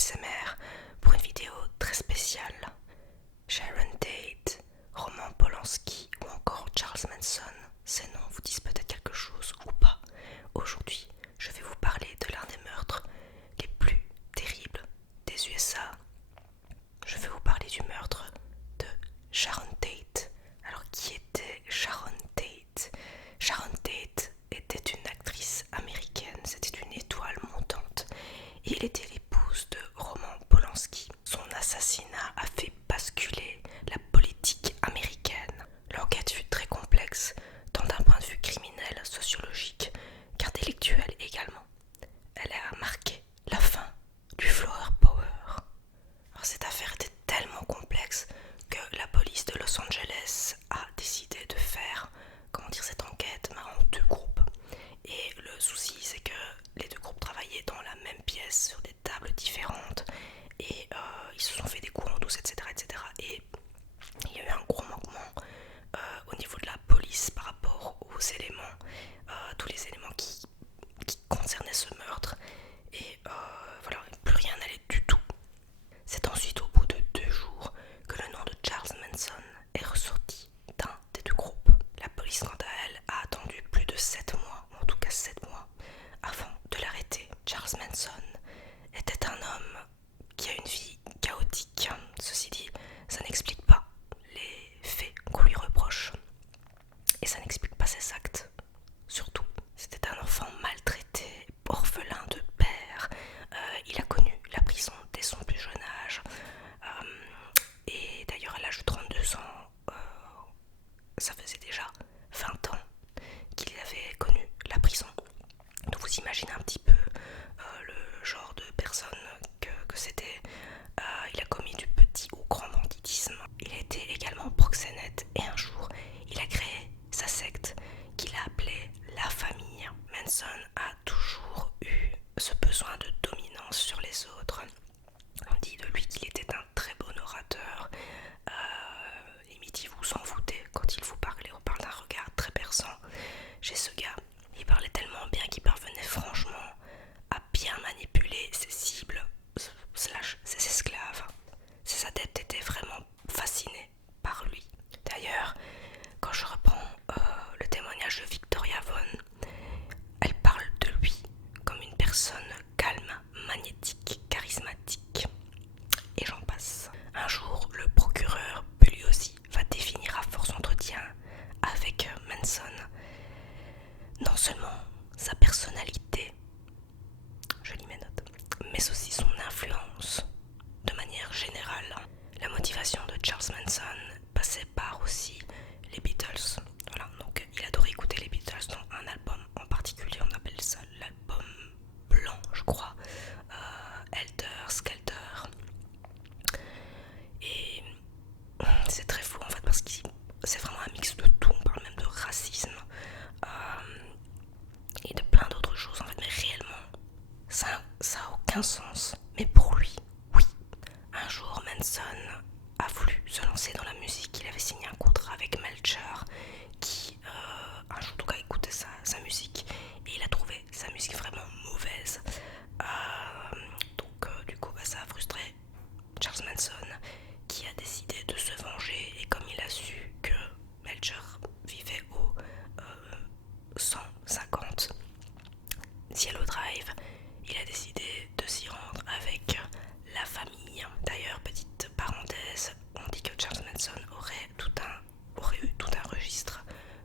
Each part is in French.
ASMR pour une vidéo très spéciale. Sharon Tate, Roman Polanski ou encore Charles Manson, ces noms vous disent peut-être quelque chose ou pas. Aujourd'hui, je vais vous parler de l'un des meurtres les plus terribles des USA. Je vais vous parler du meurtre de Sharon Tate. Alors, qui était Sharon Tate? Sharon Tate était une actrice américaine, c'était une étoile montante et elle était l'épouse de Roman Polanski. Son assassinat a fait basculer la politique américaine. L'enquête fut très complexe, tant d'un point de vue criminel, sociologique qu'intellectuel également. Elle a marqué la fin du Flower Power. Alors, cette affaire était tellement complexe que la police de Los Angeles a décidé de faire, cette enquête en deux groupes. Et le souci, c'est que les deux groupes travaillaient dans la même pièce sur des tables différentes et ils se sont fait des coups en douce, etc., etc. Et il y a eu un gros manquement au niveau de la police par rapport aux éléments, tous les éléments qui concernaient ce meurtre. Et voilà, plus rien n'allait du tout. C'est ensuite au bout de 2 jours que le nom de Charles Manson est ressorti d'un des deux groupes. La police, quant à elle, a attendu plus de 7 mois, ou en tout cas 7 mois, avant de l'arrêter. Charles Manson était un homme qui a une vie chaotique. Ceci dit, ça n'explique pas les faits qu'on lui reproche. Et ça n'explique pas ses actes. Surtout, c'était un enfant maltraité, orphelin de père. Il a connu la prison dès son plus jeune âge. Et d'ailleurs, à l'âge de 32 ans, ça faisait déjà 20 ans qu'il avait connu la prison. Donc vous imaginez un petit peu le genre de personne que c'était. Il a commis du petit au grand banditisme. Il était également proxénète et un jour, il a créé sa secte qu'il a appelée La Famille. Manson a toujours eu ce besoin de dominance sur les autres. On dit de lui qu'il était un très bon orateur. Limite, il vous en foutez quand il vous parlait. On parle d'un regard très perçant chez ce gars. Il parlait tellement bien qu'il parvenait franchement à bien manipuler ses cibles, slash ses esclaves. Ses adeptes étaient vraiment fascinés par lui. D'ailleurs, quand je reprends le témoignage de Victoria Vaughn, elle parle de lui comme une personne calme, magnétique, charismatique. Et j'en passe. Un jour, le procureur Bugliosi va définir à force d'entretien avec Manson non seulement sa personnalité, je lis mes notes, mais aussi son influence de manière générale. La motivation de Charles Manson passait par aussi les Beatles. Voilà, donc il adorait écouter les Beatles dans un album en particulier, on appelle ça l'album blanc, je crois, Helter Skelter. Et c'est très fou en fait parce que c'est vraiment un mix de tout, on parle même de racisme et de plein d'autres choses en fait, mais réellement ça a aucun sens. Mais pour lui, oui. Un jour, Manson a voulu se lancer dans la musique. Il avait signé un contrat avec Melcher qui un jour en tout cas écoutait sa musique et il a trouvé sa musique vraiment mauvaise. Donc du coup ça a frustré Charles Manson qui a décidé de se venger, et comme il a su que Melcher vivait au 150 Cielo Drive, il a décidé de s'y rendre avec la famille. D'ailleurs, petite parenthèse, on dit que Charles Manson aurait eu tout un registre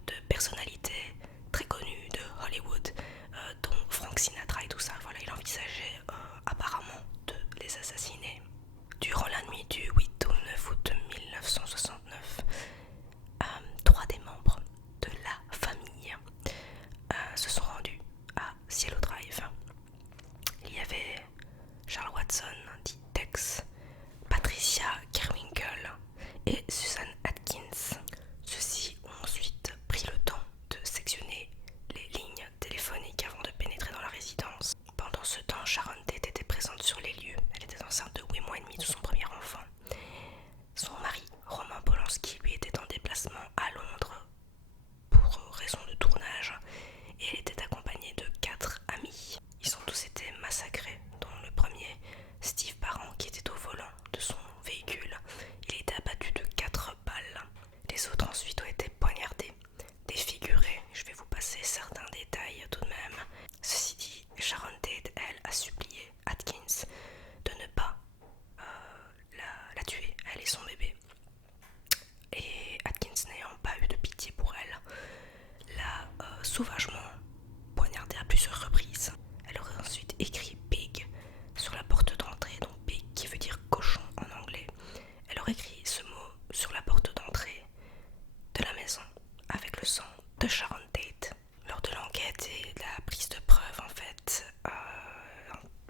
de personnalités très connues de Hollywood, dont Frank Sinatra et tout ça. Voilà, il envisageait apparemment de les assassiner. Durant la nuit du 8 au 9 août 1969, 3 des membres de la famille se sont rendus à Cielo Drive. Il y avait Charles Watson, dit Tex, Patricia Kierwinkle et Susan Atkins. Ceux-ci ont ensuite pris le temps de sectionner les lignes téléphoniques avant de pénétrer dans la résidence. Pendant ce temps, Sharon Tate était présente sur les lieux. Elle était enceinte de 8 mois et demi de son premier enfant. Son mari, Roman Polanski, lui était en déplacement à Londres pour raison de tournage et elle était accompagnée de 4 amis. Ils ont tous été massacrés, dont le premier, Steve Barron,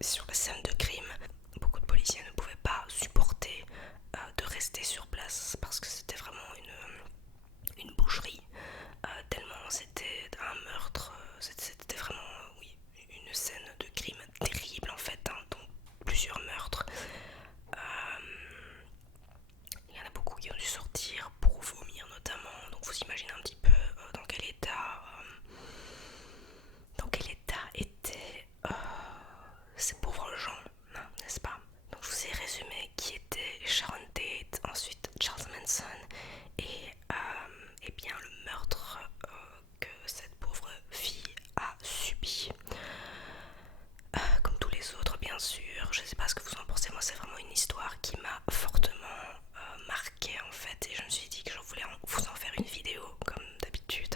sur les scènes de crime. Beaucoup de policiers ne pouvaient pas supporter de rester sur place parce que c'était vraiment une boucherie, tellement c'était un meurtre, c'était vraiment, oui, une scène de crime terrible en fait, hein, donc plusieurs meurtres. Il y en a beaucoup qui ont dû sortir pour vomir notamment, donc vous imaginez un petit peu dans quel état étaient ces pauvres gens, n'est-ce pas? Donc je vous ai résumé qui était Sharon Tate, ensuite Charles Manson et bien le meurtre que cette pauvre fille a subi. Comme tous les autres bien sûr, je sais pas ce que vous en pensez, moi c'est vraiment une histoire qui m'a fortement marquée en fait et je me suis dit que je voulais vous en faire une vidéo comme d'habitude.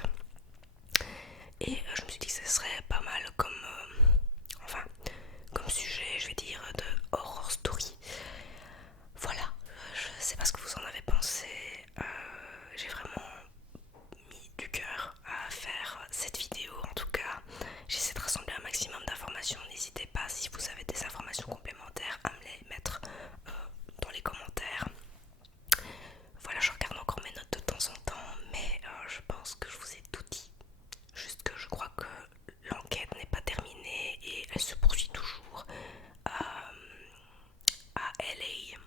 Et je me suis dit que ce serait pas mal comme sujet, je vais dire, de horror story. Voilà, je sais pas ce que vous en avez pensé. J'ai vraiment mis du cœur à faire cette vidéo. En tout cas, j'essaie de rassembler un maximum d'informations. N'hésitez pas, si vous avez des informations complémentaires, à me les mettre dans les commentaires. Voilà, je regarde encore mes notes de temps en temps, mais je pense que je vous ai tout dit. Juste que je crois que l'enquête n'est pas terminée et elle se poursuit toujours à LA.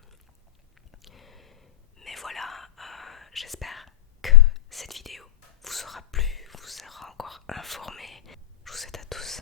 Mais voilà, j'espère que cette vidéo vous aura plu, vous aura encore informé. Je vous souhaite à tous